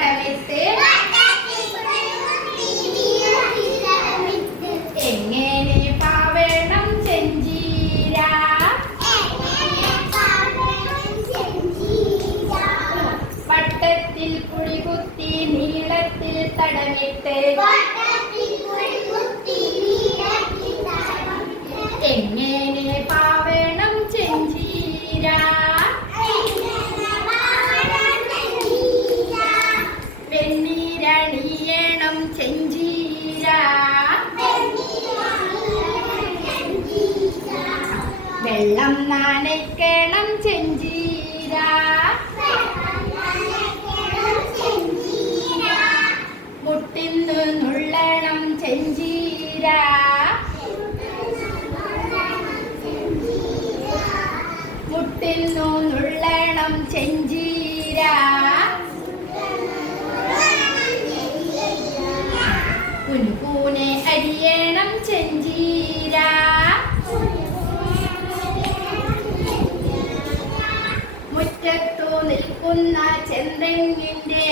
തടമിട്ട് എങ്ങനെ പാവേണം ചെഞ്ചീര വട്ടത്തിൽ പുളികുത്തി നീളത്തിൽ തടമിട്ട് എങ്ങനെ പാവേണം ചെഞ്ചീര വെണ്ണീരണിയണം ചെഞ്ചീര വെള്ളം നനയ്ക്കണം ചെഞ്ചീര മുട്ടിന്ന് നുള്ളണം ചെഞ്ചീര മുട്ടിന്നു നുള്ളണം ചെഞ്ചീര കുനുകൂനെ അരിയണം ചെഞ്ചീര മുറ്റത്തു നിൽക്കുന്ന ചെന്തെങ്ങിന്റെ